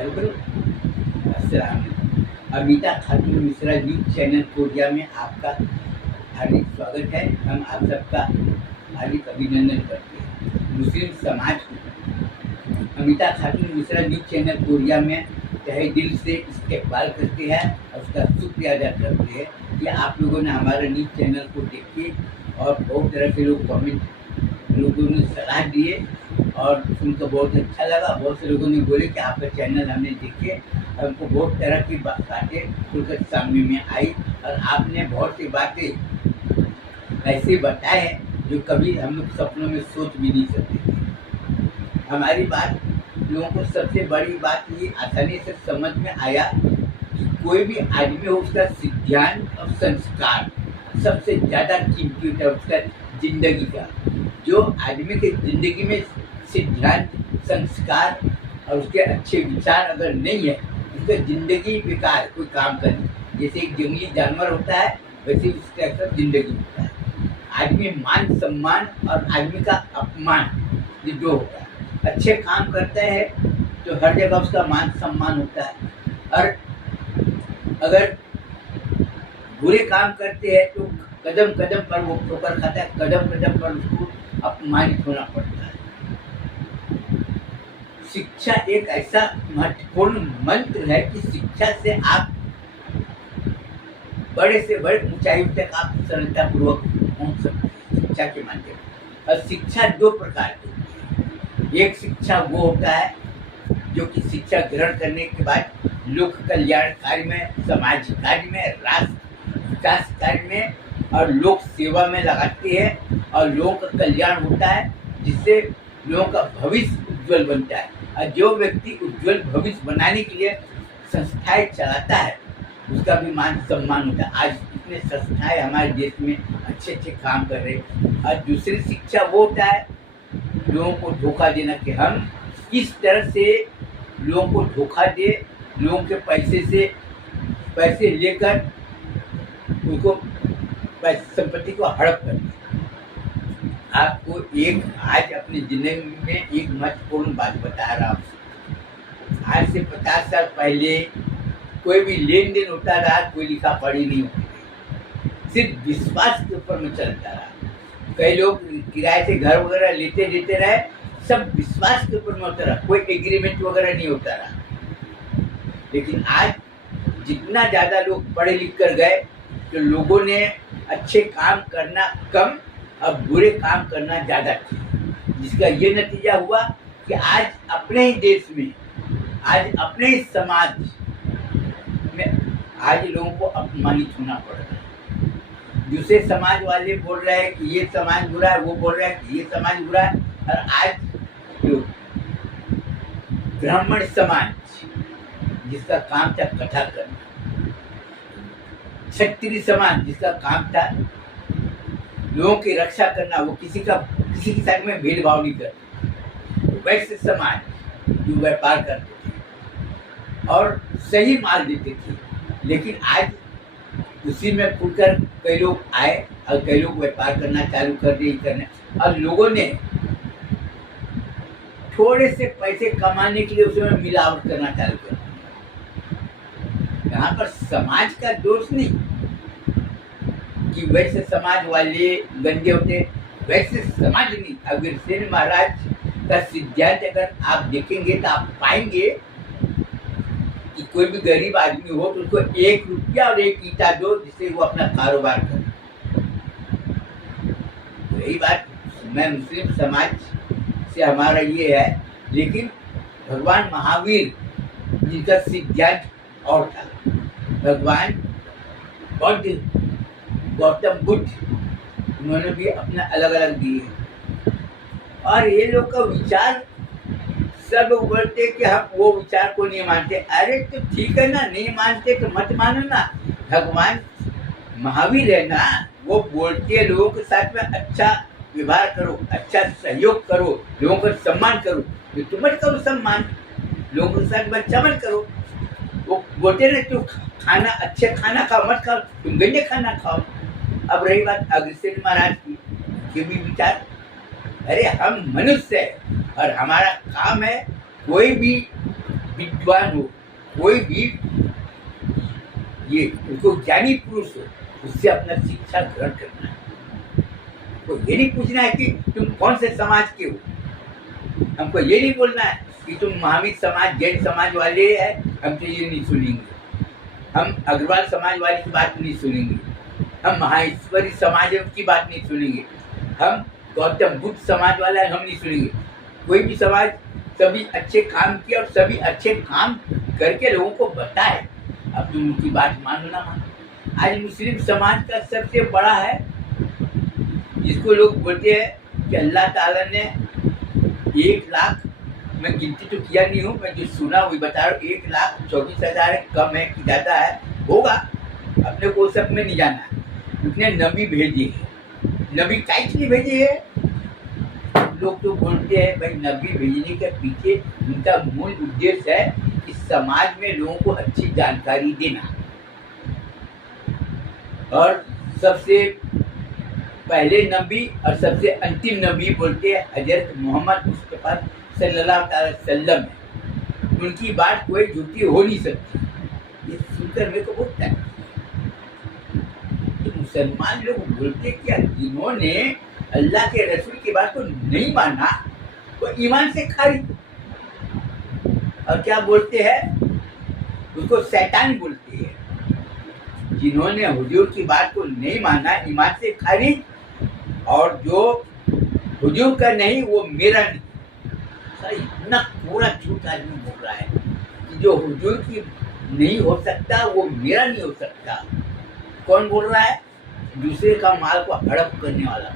चालू करो। अस्सलाम। अमिता खातून मिश्रा न्यूज चैनल कोरिया में आपका हार्दिक स्वागत है। हम आप सबका हार्दिक अभिनंदन करते हैं। मुस्लिम समाज को अमिता खातून मिश्रा न्यूज चैनल कोरिया में तहे दिल से इस्तेकबाल करते हैं और उसका शुक्रिया अदा करते हैं कि आप लोगों ने हमारे न्यूज चैनल को देखे और बहुत तरह के लोग कमेंट लोगों ने सलाह दिए और उनको बहुत अच्छा लगा। बहुत से लोगों ने बोले कि आपका चैनल हमने देखे, हमको बहुत तरह की बातें खुलकर सामने में आई और आपने बहुत सी बातें ऐसे बताए जो कभी हम लोग सपनों में सोच भी नहीं सकते थे। हमारी बात लोगों को सबसे बड़ी बात ये आसानी से समझ में आया कि कोई भी आदमी हो उसका सिद्धांत और संस्कार सबसे ज़्यादा कीमती होता है उसका जिंदगी का। जो आदमी के जिंदगी में सिद्धांत संस्कार और उसके अच्छे विचार अगर नहीं है उसका जिंदगी बेकार कोई काम करनी। जैसे एक जंगली जानवर होता है वैसे उसका अक्सर जिंदगी होता है। आदमी मान सम्मान और आदमी का अपमान ये दो होता है। अच्छे काम करता है तो हर जगह उसका मान सम्मान होता है और अगर बुरे काम करते हैं तो कदम कदम पर वो ठोकर खाता है, कदम कदम पर उसको अपमानित होना पड़ता है। शिक्षा एक ऐसा महत्वपूर्ण मंत्र है कि शिक्षा से आप बड़े से बड़े ऊंचाई तक आप सरलता पूर्वक पहुंच सकते हैं शिक्षा के माध्यम से। और शिक्षा दो प्रकार की होती है। एक शिक्षा वो होता है जो कि शिक्षा ग्रहण करने के बाद लोक कल्याण कार्य में, समाज कार्य में, राष्ट्र विकास कार्य में और लोक सेवा में लगाते हैं और लोगों का कल्याण होता है जिससे लोगों का भविष्य उज्जवल बनता है। और जो व्यक्ति उज्जवल भविष्य बनाने के लिए संस्थाएं चलाता है उसका भी मान सम्मान होता है। आज इतने संस्थाएं हमारे देश में अच्छे अच्छे काम कर रहे हैं। और दूसरी शिक्षा वो होता है लोगों को धोखा देना कि हम किस तरह से लोगों को धोखा दे, लोगों के पैसे लेकर उनको संपत्ति को हड़प कर। आपको एक आज अपनी जिंदगी में एक महत्वपूर्ण बात बता रहा हूँ। आज से 50 साल पहले कोई भी लेन देन होता रहा, कोई लिखा पढ़ी नहीं होती, सिर्फ विश्वास के ऊपर में चलता रहा। कई लोग किराए से घर वगैरह लेते देते रहे, सब विश्वास के ऊपर में होता रहा, कोई एग्रीमेंट वगैरह नहीं होता रहा। लेकिन आज जितना ज़्यादा लोग पढ़े लिख कर गए तो लोगों ने अच्छे काम करना कम और बुरे काम करना ज़्यादा किया, जिसका ये नतीजा हुआ कि आज अपने ही देश में, आज अपने ही समाज में आज लोगों को अपमानित होना पड़ रहा है। दूसरे समाज वाले बोल रहे हैं कि ये समाज बुरा है, वो बोल रहे हैं कि ये समाज बुरा है। और आज जो ब्राह्मण समाज जिसका काम था कथा करना, क्षत्रिय समाज जिसका काम था लोगों की रक्षा करना, वो किसी के साथ में भेदभाव नहीं करते। वैश्य समाज जो व्यापार करते थे और सही माल देते थे, लेकिन आज उसी में खुलकर कई लोग आए और कई लोग व्यापार करना चालू कर दिए और लोगों ने थोड़े से पैसे कमाने के लिए उसमें मिलावट करना चालू कर दिया। यहाँ पर समाज का दोष नहीं कि वैसे समाज वाले गंदे होते, वैसे समाज नहीं। अग्रसेन महाराज का सिद्धांत अगर आप देखेंगे तो आप पाएंगे कि कोई भी गरीब आदमी हो तो उसको 1 रुपया और 1 ईंटा दो जिससे वो अपना कारोबार करे। यही बात मैं मुस्लिम समाज से हमारा ये है। लेकिन भगवान महावीर जिनका सिद्धांत और था, भगवान बुद्ध, गौतम बुद्ध, उन्होंने भी अपना अलग अलग दिए। और ये लोग का विचार सब लोग बोलते कि हम वो विचार को नहीं मानते। अरे तो ठीक है ना, नहीं मानते तो मत मानो ना। भगवान महावीर है ना, वो बोलते हैं लोगों के साथ में अच्छा व्यवहार करो, अच्छा सहयोग करो, लोगों का सम्मान करो। तो तुम मत करो सम्मान, लोगों के साथ में अच्छा मत करो। वो बोलते ना तुम खाना अच्छे खाना खाओ, मत खाओ तुम गंदे खाना खाओ। अब रही बात अग्रसेन महाराज की, ये भी विचार, अरे हम मनुष्य है और हमारा काम है कोई भी विद्वान हो, कोई भी ये उसको ज्ञानी पुरुष हो, उससे अपना शिक्षा ग्रहण करना है। तो ये नहीं पूछना है कि तुम कौन से समाज के हो, हमको ये नहीं बोलना है कि तुम महावीर समाज जैन समाज वाले हैं, हम तो ये नहीं सुनेंगे, हम अग्रवाल समाज वाले की बात नहीं सुनेंगे, हम महाईश्वरी समाज की बात नहीं सुनेंगे, हम गौतम बुद्ध समाज वाला हम नहीं सुनेंगे। कोई भी समाज सभी अच्छे काम किए और सभी अच्छे काम करके लोगों को बताए, अब तुम उनकी बात मानो ना मानो। आज मुस्लिम समाज का सबसे बड़ा है, जिसको लोग बोलते हैं कि अल्लाह ताला ने 1 लाख, मैं गिनती तो किया नहीं हूँ, मैं जो सुना वही बता रहा हूँ, 1,24,000 कम है कि ज़्यादा है, होगा, अपने को सब में नहीं जाना है। उसने नबी भेजे हैं, नबी काहे के लिए भेजे है? लोग तो बोलते हैं भाई नबी भेजने के पीछे उनका मूल उद्देश्य है कि समाज में लोगों को अच्छी जानकारी देना, और सबसे पहले नबी और सबसे अंतिम नबी बोलते हैं हजरत मोहम्मद मुस्तफा सल्लल्लाहु अलैहि वसल्लम है, उनकी बात कोई झूठी हो नहीं सकती। ये सुनकर मेरे को बहुत तकलीफ है। तो मुसलमान लोग बोलते क्या, जिन्होंने अल्लाह के रसूल की बात को नहीं माना वो ईमान से खारिज, और क्या बोलते हैं उसको शैतान बोलते हैं। जिन्होंने हुजूर की बात को नहीं माना ईमान से खारिज, और जो हुजूर का नहीं वो मेरा नहीं। सर इतना पूरा झूठ आदमी बोल रहा है कि जो हुजूर की नहीं हो सकता वो मेरा नहीं हो सकता। कौन बोल रहा है? दूसरे का माल को हड़प करने वाला,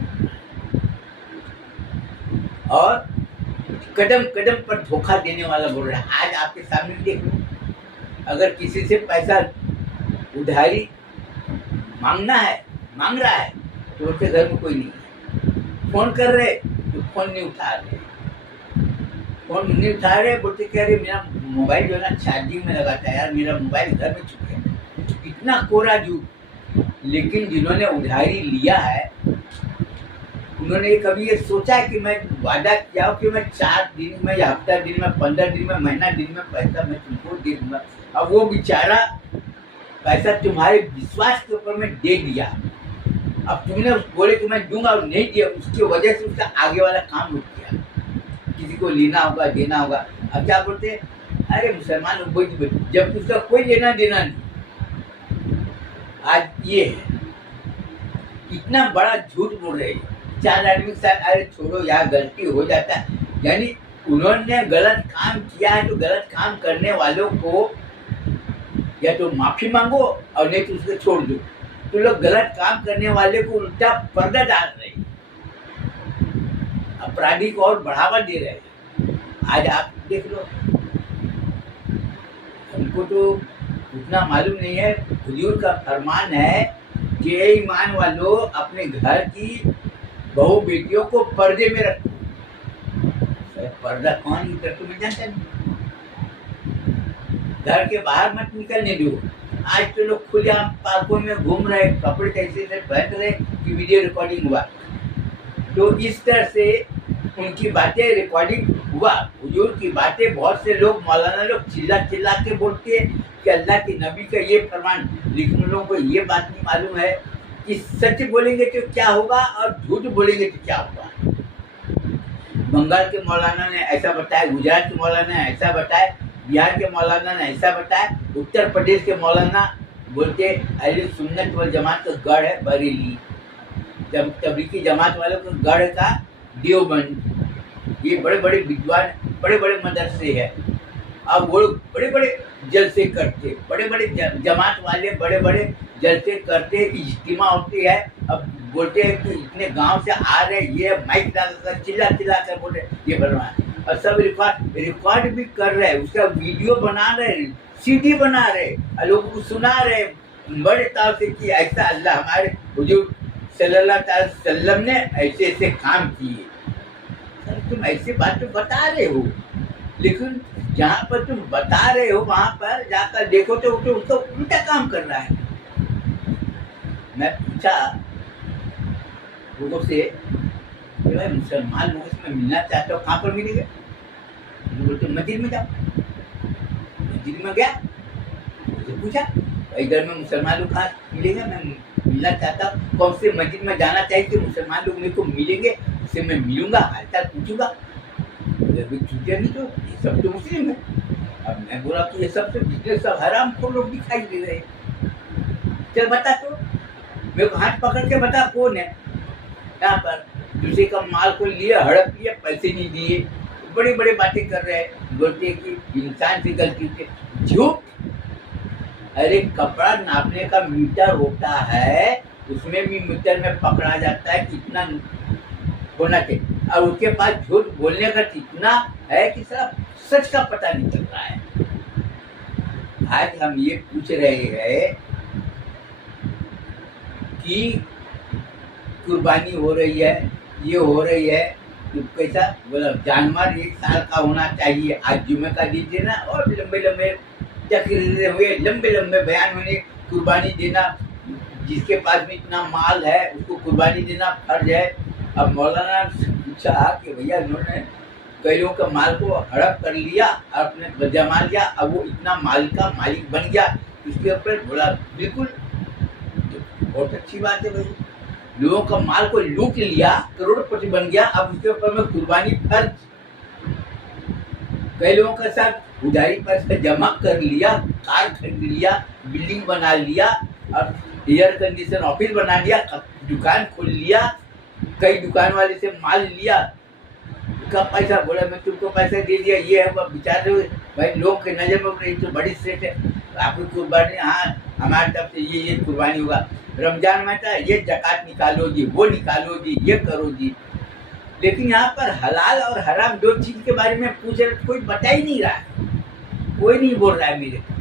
और कदम कदम पर धोखा देने वाला बोल रहा है। आज आपके सामने देख लो, अगर किसी से पैसा उधारी मांगना है, मांग रहा है, तो उसके घर में कोई नहीं है, फोन कर रहे तो फोन नहीं उठा रहे, फोन नहीं उठा रहे, बोलते कह रहे मेरा मोबाइल जो है ना चार्जिंग में लगाता है, यार मेरा मोबाइल घर में चुप है। इतना कोरा झूठ। लेकिन जिन्होंने उधारी लिया है उन्होंने कभी ये सोचा है कि मैं वादा किया हूँ कि मैं 4 दिन में या हफ्ता दिन में 15 दिन में महीना दिन में पैसा मैं तुमको दे दूंगा, अब वो बेचारा पैसा तुम्हारे विश्वास के ऊपर में दे दिया, अब तुमने बोले कि मैं दूंगा और नहीं दिया, उसकी वजह से उसका आगे वाला काम रुक गया। किसी को लेना होगा देना होगा, अब क्या बोलते हैं, अरे मुसलमान लोग जब उसका कोई लेना देना नहीं। आज ये है, इतना बड़ा झूठ बोल रहे हैं। 4 आदमी के साथ, अरे छोड़ो यार गलती हो जाता है, यानी उन्होंने गलत काम किया है तो गलत काम करने वालों को या तो माफी मांगो और नहीं तो उसको छोड़ दो। तो लोग गलत काम करने वाले को उल्टा पर्दा डाल रहे हैं, अपराधी को और बढ़ावा दे रहे हैं। आज आप देख लो, हमको तो उतना मालूम नहीं है, हुजूर का फरमान है कि ईमान वालों अपने घर की बहू बेटियों को पर्दे में रखो। पर्दा कौन कर तुम्हें जानता नहीं, घर के बाहर मत निकलने दो। आज तो लोग खुलेआम पार्कों में घूम रहे, कपड़े कैसे से पहन रहे कि वीडियो रिकॉर्डिंग हुआ, तो इस तरह से उनकी बातें रिकॉर्डिंग हुआ। हुजूर की बातें बहुत से लोग मौलाना लोग चिल्ला चिल्ला के बोलते हैं कि अल्लाह के नबी का ये फरमान, लेकिन लोगों को ये बात नहीं मालूम है कि सच बोलेंगे तो क्या होगा और झूठ बोलेंगे तो क्या होगा। बंगाल के मौलाना ने ऐसा बताया, गुजरात के मौलाना ने ऐसा बताया, बिहार के मौलाना ने ऐसा बताया, उत्तर प्रदेश के मौलाना बोलते अहले सुन्नत वल जमात का गढ़ है बरेली, जब तबलीगी जमात वालों का गढ़ का देवबंद। ये बड़े बड़े विद्वान, बड़े बड़े मदरसे हैं। अब वो बड़े बड़े जलसे करते, बड़े बड़े जमात वाले बड़े बड़े जलसे करते, इज्तिमा होती है। अब बोलते हैं कि इतने गांव से आ रहे, ये माइक लगाकर चिल्ला चिल्ला कर बोल रहे ये भगवान, और सब रिकॉर्ड भी कर रहे हैं, उसका वीडियो बना रहे, सीडी बना रहे, और लोगों को सुना रहे बड़े ताव से कि ऐसा अल्लाह हमारे हुजूर सल्लल्लाहु अलैहि वसल्लम ने ऐसे ऐसे काम किए। सर तुम ऐसे बात तो बता रहे हो, लेकिन जहाँ पर तुम बता रहे हो वहाँ पर जाकर देखो तो उसको उल्टा काम कर रहा है। मैं पूछा लोगों से, भाई मुसलमान लोगों से मैं मिलना चाहता हूँ, कहाँ पर मिलेगा? बोलते मस्जिद में जाओ। मस्जिद में गया, मुझे पूछा इधर में मुसलमान लोग कहाँ मिलेंगे, मैं मिलना चाहता हूँ, कौन से मस्जिद में जाना चाहिए कि मुसलमान लोग मेरे को मिलेंगे, उससे मैं मिलूंगा, हालचाल पूछूंगा। छूटिया नहीं, तो ये सब तो मुस्लिम है। अब मैं बोला कि ये सब तो जितने सब हराम को लोग दिखाई दे रहे हैं, चल बता, तो मेरे को हाथ पकड़ के बता कौन है यहाँ पर दूसरे का माल को लिया, हड़प लिया, पैसे नहीं दिए, बड़ी बड़ी बातें कर रहे हैं, बोलते हैं कि इंसान से गलती होती है। झूठ। अरे कपड़ा नापने का मीटर होता है, उसमें भी मीटर में पकड़ा जाता है कितना होना चाहिए, और उसके पास झूठ बोलने का इतना है कि सब सच का पता नहीं चल रहा है। आज हम ये पूछ रहे हैं कि कुर्बानी हो रही है, ये हो रही है, तो कैसा बोला जानवर 1 साल का होना चाहिए। आज जुमे का दीजिए ना, और लंबे लंबे तकरीरें हुए, लंबे लंबे बयान हुए, कुर्बानी देना, जिसके पास में इतना माल है उसको कुर्बानी देना फर्ज है। अब मौलाना से पूछा कि भैया इन्होंने कई लोगों का माल को हड़प कर लिया और अपने जमा लिया, अब वो इतना माल का मालिक बन गया, उसके ऊपर बोला बिल्कुल बहुत अच्छी बात है भाई, लोगों का माल को लूट लिया, करोड़पति बन गया, अब उसके ऊपर में कुर्बानी फर्ज। कई लोगों के साथ उधारी पैसा जमा कर लिया, कार खरीद लिया, बिल्डिंग बना लिया, और एयर कंडीशन ऑफिस बना लिया, दुकान खोल लिया, कई दुकान वाले से माल लिया, का पैसा बोला मैं तुमको पैसा दे दिया, ये है बेचारे भाई, लोग के नजर में तो बड़ी सेठ है, आपकी कुर्बानी, हाँ हमारे तरफ से ये कुर्बानी होगा। रमजान में था ये जकात निकालो जी, वो निकालो जी, ये करो जी, लेकिन यहाँ पर हलाल और हराम 2 चीज के बारे में पूछ रहे, कोई बता ही नहीं रहा है, कोई नहीं बोल रहा है मेरे को।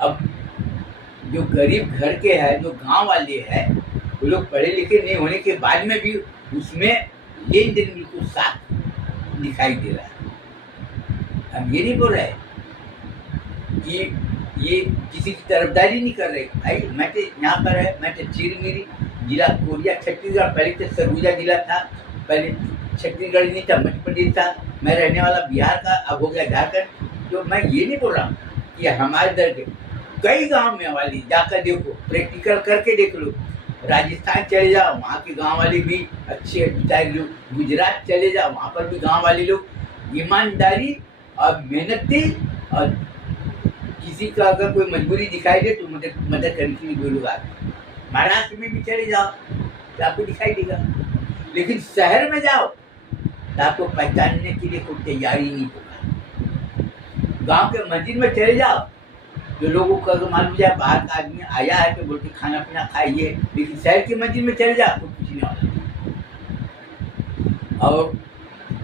अब जो गरीब घर के हैं, जो गांव वाले हैं, वो लोग पढ़े लिखे नहीं होने के बाद में भी उसमें लेन देन बिल्कुल साफ दिखाई दे रहा है। हम ये नहीं बोल रहे कि ये किसी की तरफदारी नहीं कर रहे भाई। मैं तो यहाँ पर है, मैं तो चिरमिरी जिला कोरिया छत्तीसगढ़, पहले तो सरगुजा जिला था, पहले छत्तीसगढ़ नहीं था, मध्य प्रदेश था, मैं रहने वाला बिहार का, अब हो गया झारखंड। तो मैं ये नहीं बोल रहा हूँ कि हमारे दर के कई गांव में वाली जाकर देखो, प्रैक्टिकल करके देख लो, राजस्थान चले जाओ, वहाँ के गांव वाले भी अच्छे विचार लोग, गुजरात चले जाओ, वहाँ पर भी गांव वाले लोग ईमानदारी और मेहनती, और किसी का अगर कोई मजबूरी दिखाई दे तो मदद करने के लिए वो लोग आते हैं। महाराष्ट्र में भी चले जाओ तो आपको दिखाई देगा, लेकिन शहर में जाओ तो आपको पहचानने के लिए कोई तैयारी नहीं होगा। गांव के मस्जिद में चले जाओ जो लोगों को अगर मालूम जाए बाहर का आदमी आया है तो बोलते खाना पीना खाइए, लेकिन शहर की मस्जिद में चले जाओ कुछ पूछने वाला। और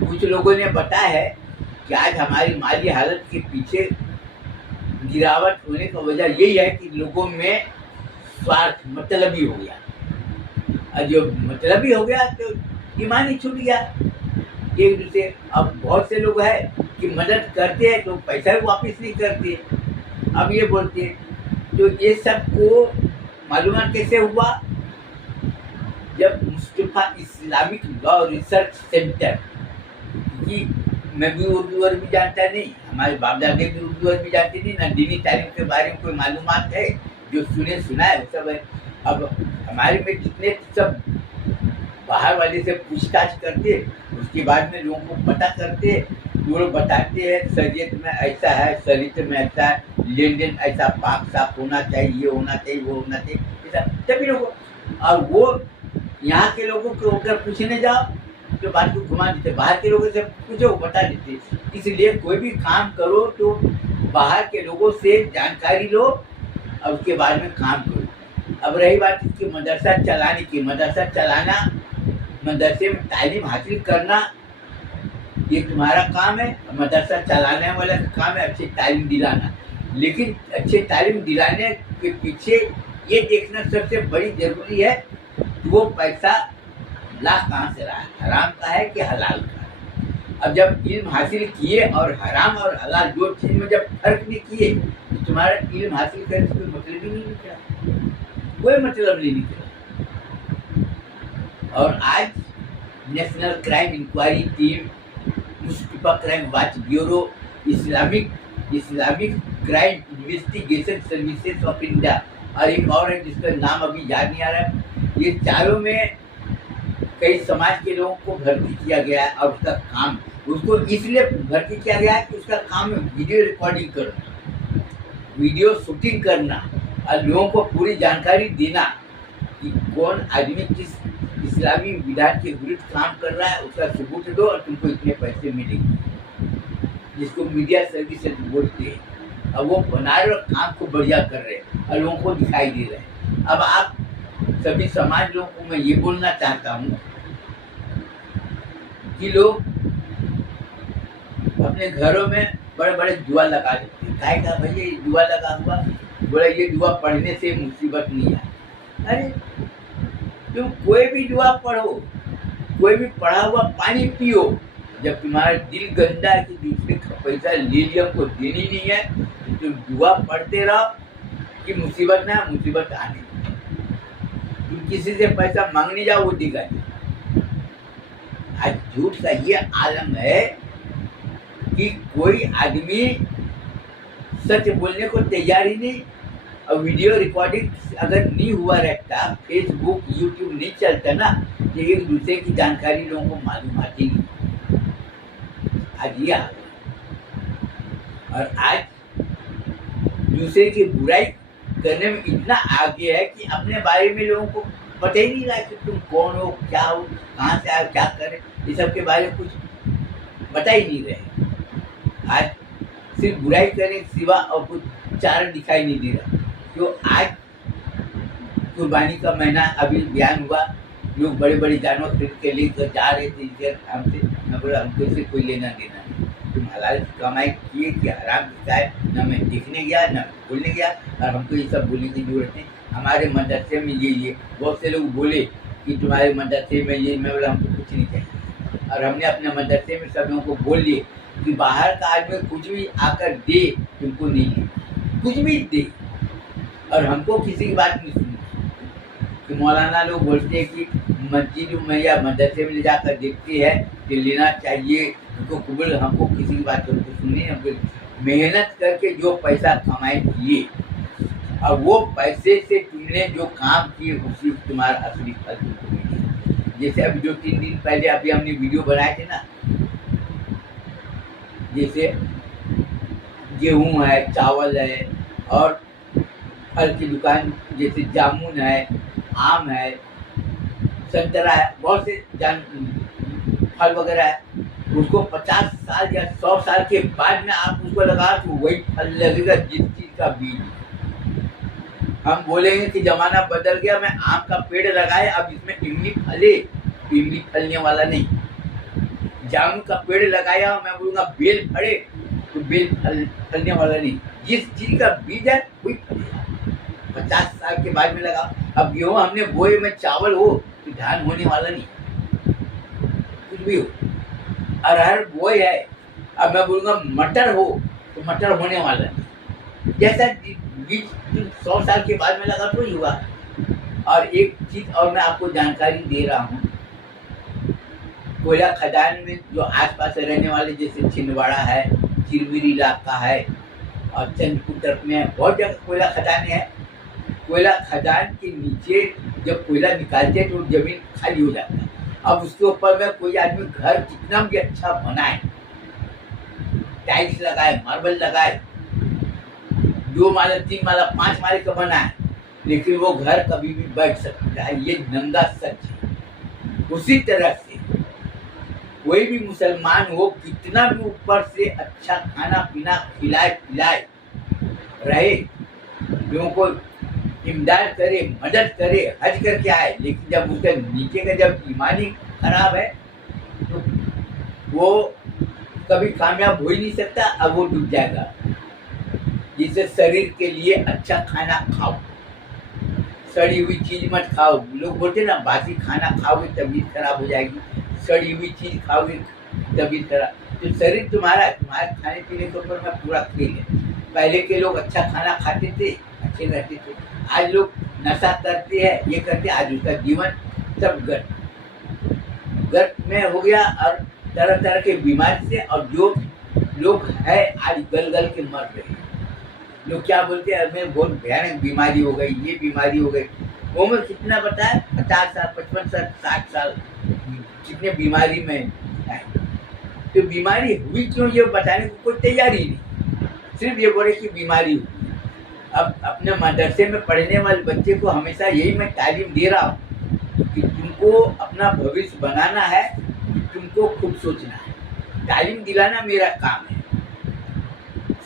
कुछ लोगों ने बताया है कि आज हमारी माली हालत के पीछे गिरावट होने का वजह यही है कि लोगों में स्वार्थ, मतलबी हो गया, और जो मतलबी हो गया तो ईमान ही छूट गया एक दूसरे। अब बहुत से लोग हैं कि मदद करते हैं तो पैसा भी वापस नहीं करते, अब ये बोलते हैं। तो ये सब को मालूमात कैसे हुआ, जब Mustafa Islamic law research centre, कि मैं भी उर्दू और भी जानता नहीं, हमारे बाप दादे भी उर्दू और भी जानते नहीं, ना दीनी तारीख के बारे में कोई मालूमात है, जो सुने सुना है वो सब है। अब हमारे में जितने सब बाहर वाले से पूछताछ करते, उसके बाद में लोगों को पता करते, वो लोग बताते हैं शरीयत में ऐसा है, शरीयत में ऐसा है, लेन देन ऐसा पाक साफ होना चाहिए, ये होना चाहिए, वो होना चाहिए, ऐसा सभी लोगों। और वो यहाँ के लोगों को अगर पूछने जाओ तो बात को घुमा देते, बाहर के लोगों से पूछो बता देते। इसलिए कोई भी काम करो तो बाहर के लोगों से जानकारी लो और उसके बाद में काम करो। अब रही बात इसकी मदरसा चलाने की, मदरसा चलाना, मदरसे में तालीम हासिल करना, ये तुम्हारा काम है, मदरसा चलाने वाला का काम है अच्छी तालीम दिलाना। लेकिन अच्छे तालीम दिलाने के पीछे ये देखना सबसे बड़ी जरूरी है कि वो पैसा ला कहाँ से रहा है, हराम का है कि हलाल का है। अब जब इल्म हासिल किए और हराम और हलाल 2 चीज में जब फर्क नहीं किए तो तुम्हारा इल्म हासिल करने से कोई मतलब ही नहीं निकला, कोई मतलब नहीं निकला। और आज national crime inquiry team, Mustafa crime watch bureau, Islamic Islamic crime investigation services of India, और एक और है जिसका नाम अभी याद नहीं आ रहा है। ये चारों में कई समाज के लोगों को भर्ती किया गया है, और उसका काम उसको इसलिए भर्ती किया गया है कि उसका काम है वीडियो रिकॉर्डिंग करना, वीडियो शूटिंग करना, और लोगों को पूरी जानकारी देना कि कौन आदमी किस इस्लामी विधान के विरुद्ध काम कर रहा है, उसका सबूत दो और तुमको इतने पैसे मिलेंगे, जिसको मीडिया सर्विसेज बोलते हैं। अब वो बना रहे और काम को बढ़िया कर रहे हैं और लोगों को दिखाई दे रहे हैं। अब आप सभी समाज लोगों को मैं ये बोलना चाहता हूँ कि लोग अपने घरों में बड़े बड़े जुआ लगा देते हैं। काय का भैया ये जुआ लगा हुआ, बोला ये जुआ पढ़ने से मुसीबत नहीं है। अरे तुम कोई भी जुआ पढ़ो, कोई भी पढ़ा हुआ पानी पियो, जब तुम्हारा दिल गंदा है कि दूसरे का पैसा ले लिया को देनी नहीं है, तो तुम जुआ पढ़ते रहो कि मुसीबत ना मुसीबत आने। तुम किसी से पैसा मांगने जाओ वो देगा। आज झूठ का ये आलम है कि कोई आदमी सच बोलने को तैयार ही नहीं, और वीडियो रिकॉर्डिंग अगर नहीं हुआ रहता, फेसबुक यूट्यूब नहीं चलता ना, तो एक दूसरे की जानकारी लोगों को मालूम आती नहीं। आज ये हाल है, और आज दूसरे की बुराई करने में इतना आगे है कि अपने बारे में लोगों को पता ही नहीं रहा कि तुम कौन हो, क्या हो, कहाँ से आए, क्या करें, ये सब के बारे में कुछ बता ही नहीं रहे। आज सिर्फ बुराई करने के सिवा और कुछ चारा दिखाई नहीं दे रहा। तो आज कुर्बानी का महीना अभी बयान हुआ, लोग बड़े बड़े जानवर खरीद के लेकर जा रहे थे इधर हमसे। मैं बोला हमको इससे कोई लेना देना नहीं, तुम हलाल कमाई किए कि हराम दिखाए, न मैं देखने गया न बोलने गया, और हमको ये सब बोलने की जरूरत नहीं। हमारे मदरसे में ये बहुत से लोग बोले कि तुम्हारे मदरसे में ये, मैं बोला हमको कुछ नहीं चाहिए। और हमने अपने मदरसे में सब लोगों को बोल लिए कि बाहर का आदमी कुछ भी आकर दे तुमको नहीं ले, कुछ भी दे, और हमको किसी की बात नहीं सुननी। कि मौलाना लोग बोलते हैं कि मस्जिद में या मदरसे में ले जाकर देखते हैं कि लेना चाहिए, उनको कबूल, हमको किसी की बात तो सुननी। हमको मेहनत करके जो पैसा कमाए किए, और वो पैसे से तुमने जो काम किए उसी तुम्हारा असली फल तुमको मिले। जैसे अभी 2-3 दिन पहले अभी हमने वीडियो बनाए थे ना, जैसे गेहूँ है, चावल है, और फल की दुकान जैसे जामुन है, आम है, संतरा है, बहुत से फल वगैरह है, उसको 50 साल या 100 साल के बाद में आप उसको लगा तो वही फल लगेगा जिस चीज का बीज। हम बोलेंगे कि जमाना बदल गया, मैं आम का पेड़ लगाए, अब इसमें इमली फले, इमली फलने वाला नहीं। जामुन का पेड़ लगाया, मैं बोलूँगा बेल फले, तो बेल फलने वाला नहीं। जिस चीज का बीज है वही फलेगा। 50 साल के बाद में लगा। अब गेहूँ हमने बोए में चावल हो तो धान होने वाला नहीं, कुछ भी हो। अरहर बोए है, अब मैं बोलूँगा मटर हो तो मटर होने वाला नहीं। जैसा बीज 100 साल के बाद में लगा तो ही हुआ। और एक चीज और मैं आपको जानकारी दे रहा हूँ, कोयला खदान में जो आसपास रहने वाले जैसे छिंदवाड़ा है, चिरमिरी इलाका है, और चंद्रपुर तरफ में बहुत जगह कोयला खदान है। कोयला खदान के नीचे जब कोयला निकालते हैं तो जमीन खाली हो जाता है। अब उसके ऊपर में कोई आदमी घर कितना भी अच्छा बनाए, टाइल्स लगाए, मार्बल लगाए, 2 माले 3 माला 5 माले का बनाए, लेकिन वो घर कभी भी बैठ सकता है। ये नंगा सच है। उसी तरह से कोई भी मुसलमान हो, कितना भी ऊपर से अच्छा खाना पीना खिलाए पिलाए रहे, लोगों को इमदाद करे, मदद करे, हज करके आए, लेकिन जब उसके नीचे का जब ईमान ही खराब है तो वो कभी कामयाब हो ही नहीं सकता। अब वो डूब जाएगा। जिससे शरीर के लिए अच्छा खाना खाओ, सड़ी हुई चीज मत खाओ। लोग बोलते ना बासी खाना खाओगे तबीयत खराब हो जाएगी, सड़ी हुई चीज खाओगे तबीयत खराब। तो शरीर तुम्हारा, तुम्हारे खाने पीने के ऊपर में पूरा खेल है। पहले के लोग अच्छा खाना खाते थे, अच्छे रहते थे। आज लोग नशा करते हैं, ये करते, आज उसका जीवन सब गर्त में हो गया, और तरह तरह के बीमारी से, और जो लोग है आज गल गल के मर रहे हैं। लोग क्या बोलते हैं, हमें बहुत भयानक बीमारी हो गई, ये बीमारी हो गई। उम्र कितना बताया, 50 साल, 55 साल, 60 साल, कितने बीमारी में है। तो बीमारी हुई क्यों, ये बताने को कोई तैयार ही नहीं, सिर्फ ये बोले कि बीमारी हुई। अब अपने मदरसे में पढ़ने वाले बच्चे को हमेशा यही मैं तालीम दे रहा हूँ कि तुमको अपना भविष्य बनाना है, तुमको खुद सोचना है। तालीम दिलाना मेरा काम है,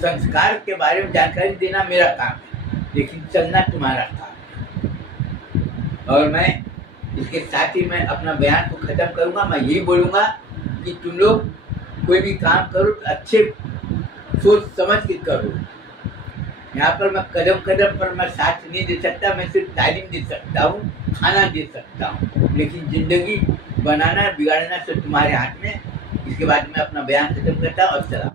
संस्कार के बारे में जानकारी देना मेरा काम है, लेकिन चलना तुम्हारा काम है। और मैं इसके साथ ही मैं अपना बयान को खत्म करूंगा। मैं यही बोलूंगा कि तुम लोग कोई भी काम करो तो अच्छे सोच समझ के करो। यहाँ पर मैं कदम कदम पर मैं साथ नहीं दे सकता, मैं सिर्फ तालीम दे सकता हूँ, खाना दे सकता हूँ, लेकिन जिंदगी बनाना बिगाड़ना सब तुम्हारे हाथ में। इसके बाद मैं अपना बयान खत्म करता हूँ। अस्सलाम।